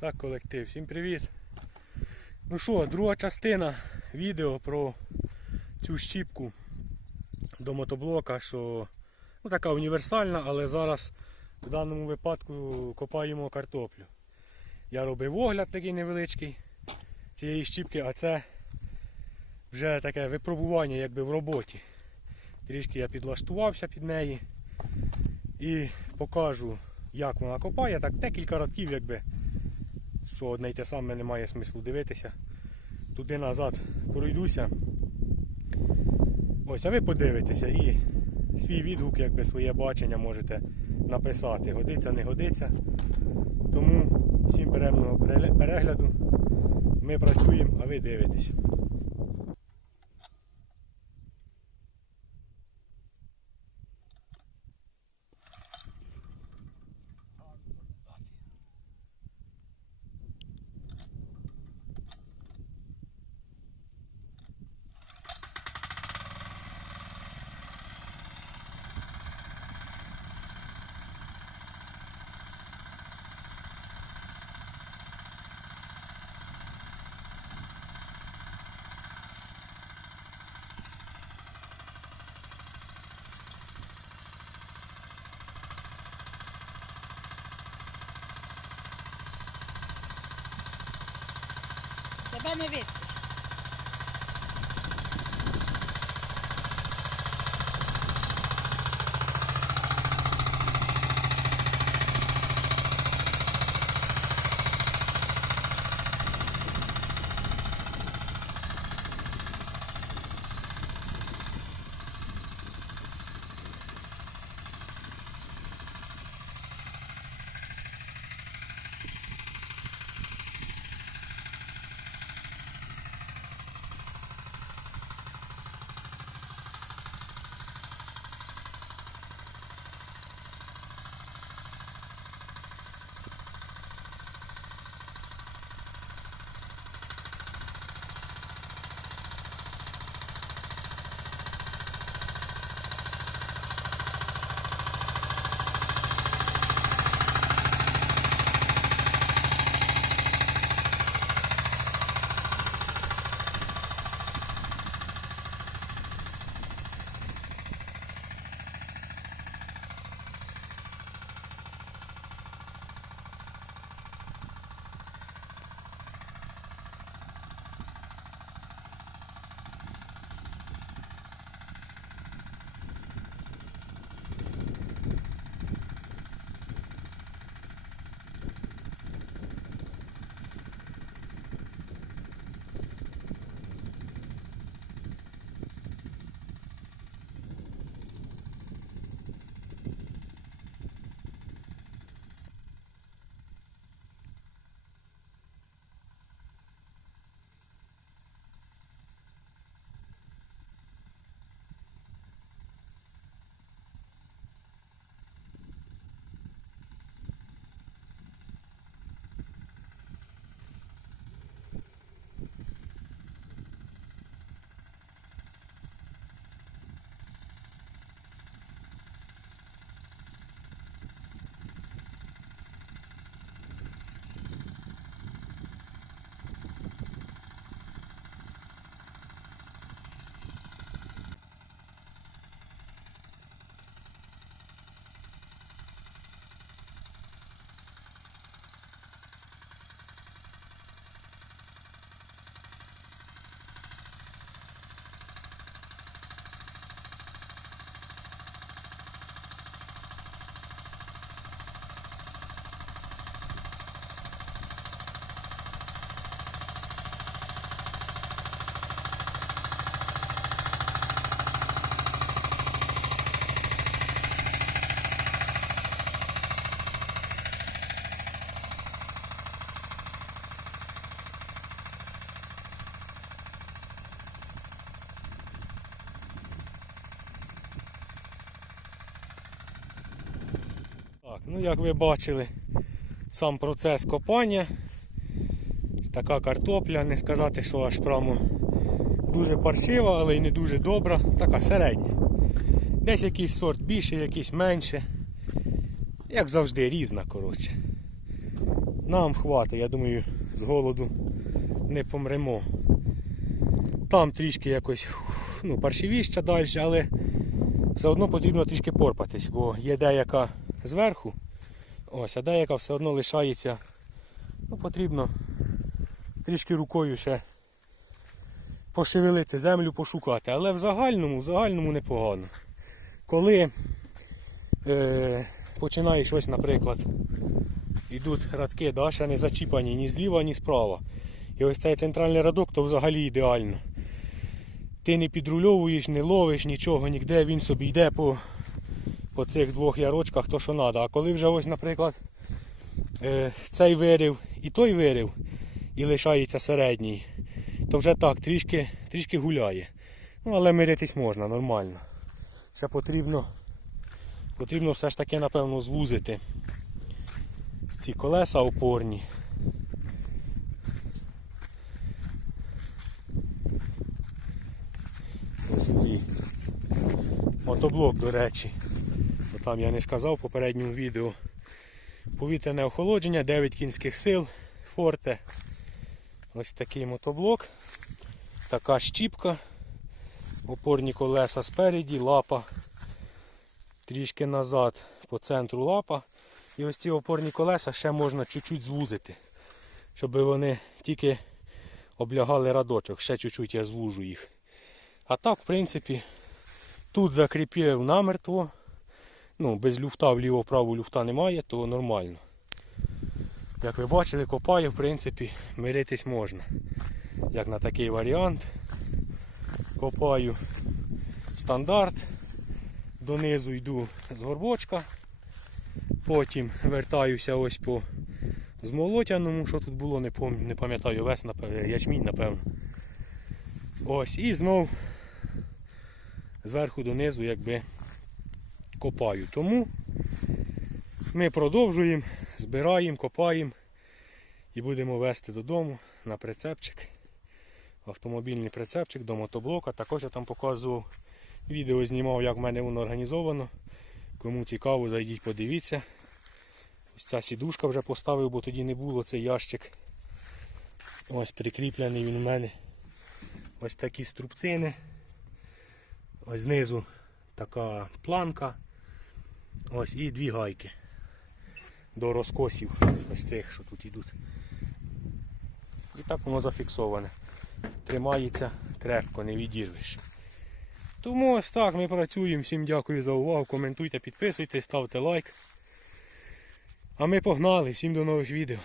Так, колектив, всім привіт. Ну що, друга частина відео про цю щіпку до мотоблока, що ну, така універсальна, але зараз в даному випадку копаємо картоплю. Я робив огляд такий невеличкий цієї щіпки, а це вже таке випробування якби в роботі. Трішки я підлаштувався під неї і покажу, як вона копає. Так декілька радків, якби що одне й те саме немає смислу дивитися. Туди назад пройдуся. Ось, а ви подивитеся і свій відгук, якби своє бачення можете написати. Годиться, не годиться. Тому всім приємного перегляду. Ми працюємо, а ви дивитесь. Тебе не ну як ви бачили, сам процес копання. Така картопля, не сказати, що аж прямо дуже паршива, але й не дуже добра, така середня. Десь якийсь сорт більше, якийсь менше. Як завжди, різна, коротше. Нам хватить, я думаю, з голоду не помремо. Там трішки якось ну, паршивіща далі, але все одно потрібно трішки порпатись, бо є деяка зверху, ось, а деяка все одно лишається. Ну, потрібно трішки рукою ще пошевелити, землю пошукати. Але в загальному, в загальному непогано. Коли е, починаєш ось, наприклад, йдуть радки, да, ще не зачіпані ні зліва, ні справа. І ось цей центральний радок, то взагалі ідеально. Ти не підрульовуєш, не ловиш нічого, ніде він собі йде по, по цих двох ярочках, то що треба. А коли вже ось, наприклад, е, цей вирив і той вирив, і лишається середній, то вже так, трішки, трішки гуляє. Ну, але миритись можна, нормально. Ще потрібно, потрібно все ж таки, напевно, звузити ці колеса опорні. Ось ці. Мотоблок, до речі. Бо там я не сказав в попередньому відео. Повітряне охолодження, 9 кінських сил, форте. Ось такий мотоблок. Така щіпка. Опорні колеса спереді, лапа трішки назад по центру лапа. І ось ці опорні колеса ще можна чуть-чуть звузити, щоб вони тільки облягали радочок. Ще чуть-чуть я звужу їх. А так, в принципі, тут закріпив намертво. Ну, без люфта вліво-вправо люфта немає, то нормально. Як ви бачили, копаю, в принципі, миритись можна. Як на такий варіант. Копаю стандарт. Донизу йду з горбочка. Потім вертаюся ось по змолотяному, що тут було, не пам'ятаю, не пам'ятаю, вес, напевно, ячмінь, напевно. Ось, і знов зверху донизу якби копаю. Тому ми продовжуємо, збираємо, копаємо і будемо вести додому на прицепчик. Автомобільний прицепчик до мотоблока. Також я там показував відео, знімав, як в мене воно організовано. Кому цікаво, зайдіть, подивіться. Ось ця сідушка вже поставив, бо тоді не було цей ящик. Ось прикріплений він у мене. Ось такі струбцини. Ось знизу така планка. Ось і дві гайки до розкосів ось цих, що тут йдуть. І так воно зафіксоване. Тримається крепко, не відірвеш. Тому ось так ми працюємо. Всім дякую за увагу. Коментуйте, підписуйтесь, ставте лайк. А ми погнали. Всім до нових відео.